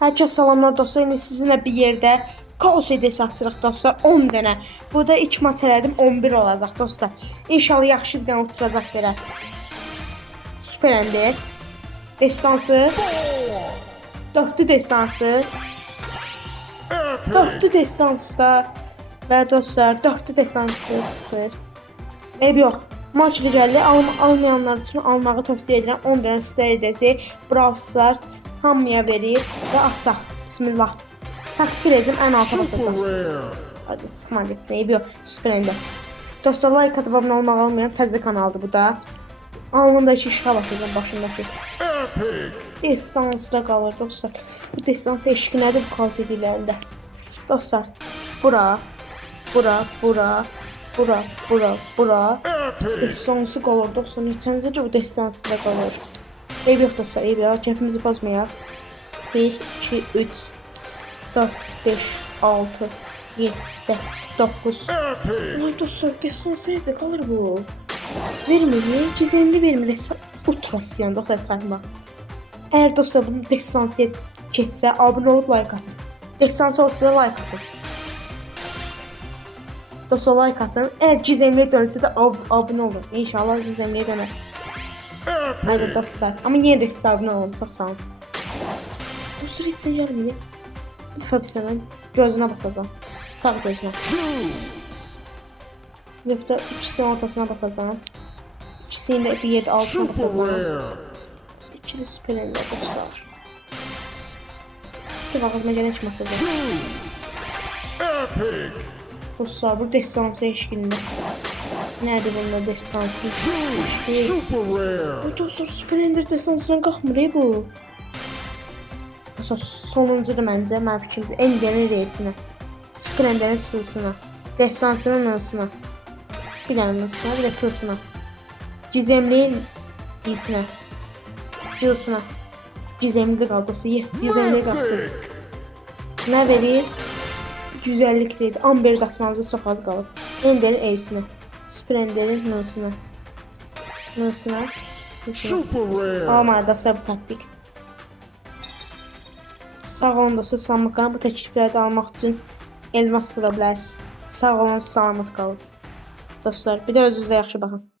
Hər kəs salamlar dostlar. İndi sizinlə bir yerdə kaos edəsi açırıq dostlar. 10 dənə. Burada 2 maç elədim. 11 olacaq dostlar. İnşallah yaxşı bir dənə oturacaq yerə. Süper Ender. Destansı. 4'lü destansı. 4'lü destansı da. Və dostlar 4'lü destansı 0. Eyb yox. Maç liderli almayanlar üçün almağı tövsiyə edirəm. 10 dənə sitə edəsi. Brawl Stars hamıya verir və açaq. Bismillah. Takdir edin, ən alta basacaq. Hadi çıxmadı. Eyb yox. Süper Ender. Dostlar like atıp abunə olmağı olmayan təzə kanaldır bu da. Alnında iki işğal basacağım başındakı. Destansda qalır dostlar. Bu destansı eşki nədir bu kaos edilərində? Dostlar bura. Destansı qalır dostlar. Neçəncə bu destansda qalır? Eyb yox dostlar, eyb yox. Keyfimizi bozmayaq. 1, 2, 3, 4, 5, 6, 7, 9. Ay dostlar, destansı necə qalır bu? Vermir, gizemli vermir. Utrasyan dostlar sayma. Eğer dostlar bunun destansiya keçsə, abunə olub like atın. Destansiya olsa like atın. Dostlar like atın. Eğer gizemliyə dönsə də abunə olun. İnşallah gizemliyə dönər. Haydi dostlar. Ama yine de siz abunə olun. Çok sağ olun. Dostlar heç nə gəlmir. Bir dəfə bir sənə gözünə basacağım. Sağ gözünə. Bir dəfə ikisinin ortasına basacağım. İkisini de bir yerde altına basacağım. İkili Süper Ender dostlar. İşte ağzıma gene çıkmasacağım. Dostlar bu destansı eşkinde. Nerede bunun destansı? Ay dostlar Süper Ender destansından qalxmır bu. Dostlar sonuncudur məncə, mənim fikrimcə. Endia'nın reisine. Süper Ender'in sılsına. Destansının nılsına. Bir dənə nılsına, bir də kılsına. Gizemliğin iyisine. Diyorsun gizemli kaldı. Yes, gizemli kaldı. Ne verir? Güzellik dedi. Amber kasmamıza çok az kalır. Ender'in E'sine. Süper Ender'in N'sine. Ama dostlar bu taktik. Sağ olun dostlar, salamat qalın. Bu təklifləri də almaq üçün elmas vura bilərsiniz. Sağ olun, salamat qalın. Dostlar, bir də özünüzə yaxşı baxın.